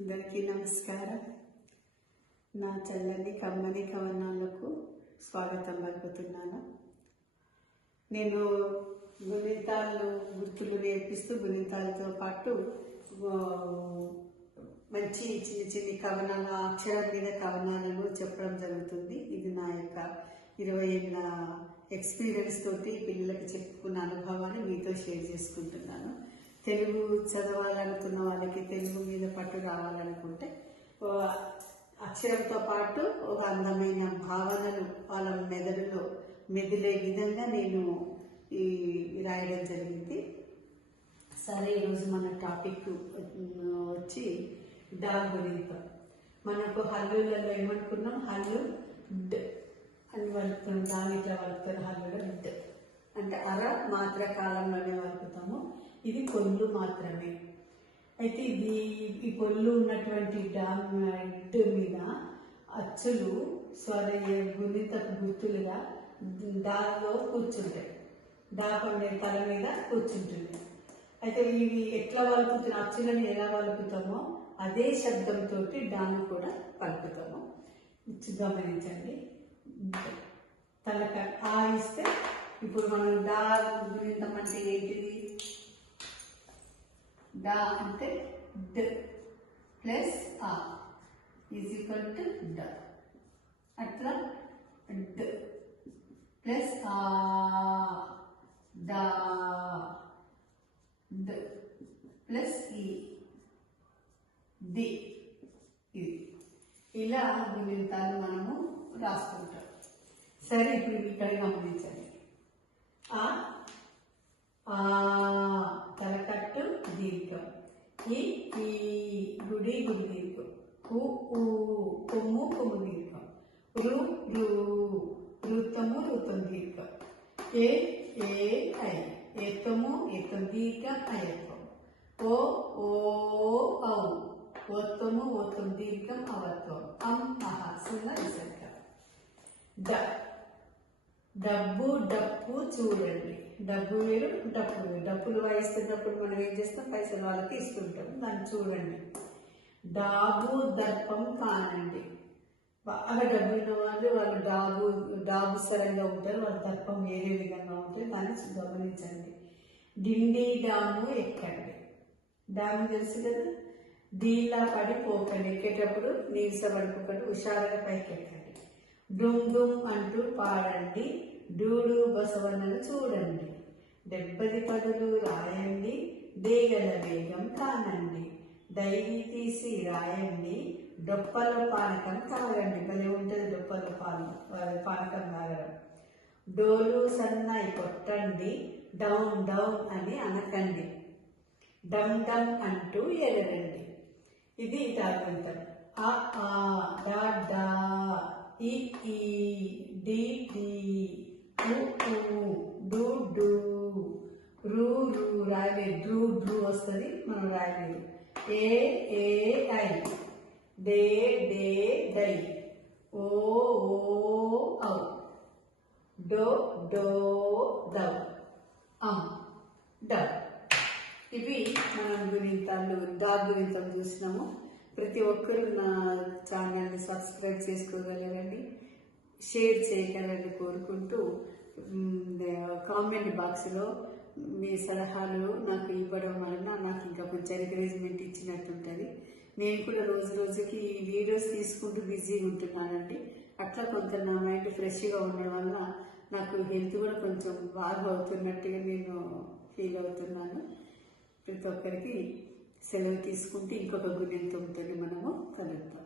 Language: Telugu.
అందరికీ నమస్కారం. నా చల్లని కమ్మని కవనాలకు స్వాగతం పలుకుతున్నాను. నేను గుణితాలు గుర్తులు నేర్పిస్తూ గుణితాలతో పాటు మంచి చిన్న చిన్న కవనాల అక్షరం మీద కవనాలను చెప్పడం జరుగుతుంది. ఇది నా యొక్క 20 ఏళ్ళ ఎక్స్పీరియన్స్ తోటి పిల్లలకి చెప్పుకున్న అనుభవాన్ని మీతో షేర్ చేసుకుంటున్నాను. తెలుగు చదవాలనుకున్న వాళ్ళకి, తెలుగు మీద పట్టు రావాలనుకుంటే అక్షరంతో పాటు ఒక అందమైన భావనలు వాళ్ళ మెదడులో మెదిలే విధంగా నేను రాయడం జరిగింది. సరే, ఈరోజు మన టాపిక్ వచ్చి డా గుణితం. మనకు హల్లులలో ఏమనుకున్నాం, హల్లు డ్ అని వలుపుతాం, దాని ఇట్లా వలుపుతారు. హల్లులో డ్ అంటే అర మాత్ర కాలంలోనే వలుపుతాము. ఇది పొల్లు మాత్రమే. అయితే ఈ పొల్లు ఉన్నటువంటి డ్ మీద అచ్చులు గుణిత గుర్తులుగా దానిలో కూర్చుంటాయి. డా పండే తల మీద కూర్చుంటుంది. అయితే ఇవి ఎట్లా వలుపుతున్న అచ్చులను ఎలా వలుపుతామో అదే శబ్దంతో డాను కూడా పలుకుతాము. గమనించండి. తలక ఆ ఇస్తే ఇప్పుడు మనం డా గుణితం అంటే ఏంటిది? డా అంటే డ్ ప్లస్ ఆ ఈజ్ ఈక్వల్ టు డ. అట్లా డ్ ప్లస్ ఆ, డా, డ్ ప్లస్ ఈ, డి. ఇది ఇలా గుణితాలు మనము రాసుకుంటాం. సరే, ఇప్పుడు ఇక్కడ గమనించండి. ఆ తలకట్టు దీర్ఘం, ఈ గుడి గుడి దీర్ఘం, కొమ్ము కొమ్ము దీర్ఘం, రుతము రుతం దీర్ఘం, ఏ ఐ ఏతము ఏతం దీర్ఘం అయత్వం, ఓ ఔ ఓత్తము ఓత్తం దీర్ఘం అవత్వం, సున్న విసర్గ. డబ్బు డప్పు చూడండి. డబ్బు వేరు, డప్పు వేరు. డప్పులు వాయిస్తున్నప్పుడు మనం ఏం చేస్తాం, పైసలు వాళ్ళకి ఇస్తుంటాం. దాన్ని చూడండి. డాబు దర్పం కానండి. బాగా డబ్బు ఉన్న వాళ్ళు డాబు సరంగా ఉంటారు, వాళ్ళ దర్పం వేరే విధంగా ఉంటుంది. దాన్ని గమనించండి. డిండి డాము ఎక్కండి. డాము తెలుసు కదా. డీలా పడి పోకండి. ఎక్కేటప్పుడు నీరస పడిపోకండి, హుషారుగా పైకి ఎక్కండి. డుమ్ డుమ్ అంటూ పాడండి. డూడు బసవన్నను చూడండి. 70 పదులు రాయండి. దేగల వేగం కానండి. డైరీ తీసి రాయండి. డొప్పల పానకం తాగండి. భలే ఉంటుంది డొప్పల పానకం తాగడం. డోలు సన్నాయి కొట్టండి. డౌన్ డౌన్ అని అనకండి. డమ్ డమ్ అంటూ ఎగరండి. ఇది తాగుంటాం. డా డా, ఈ డి డి, డు డు, రు రాయలేదు. డ్రూ వస్తుంది, మనం రాయలేదు. ఏ ఐ, డే డై, ఓ ఔ, డో దౌ, డ. ఇవి మనం గుణితాలు డా గుణితం చూసినాము. ప్రతి ఒక్కరూ నా ఛానల్ని సబ్స్క్రైబ్ చేసుకోగలరండి, షేర్ చేయగలరని కోరుకుంటూ కామెంట్ బాక్స్లో మీ సలహాలు నాకు ఇవ్వడం వలన నాకు ఇంకా కొంచెం ఎంకరేజ్మెంట్ ఇచ్చినట్టుంటుంది. నేను కూడా రోజు రోజుకి ఈ వీడియోస్ తీసుకుంటూ బిజీగా ఉంటున్నానండి. అట్లా కొంత నా మైండ్ ఫ్రెష్గా ఉండడం వల్ల నాకు హెల్త్ కూడా కొంచెం బాగా అవుతున్నట్టుగా నేను ఫీల్ అవుతున్నాను. ప్రతి ఒక్కరికి సెలవు తీసుకుంటే ఇంకొక గుణితంతో మనము కలుద్దాం.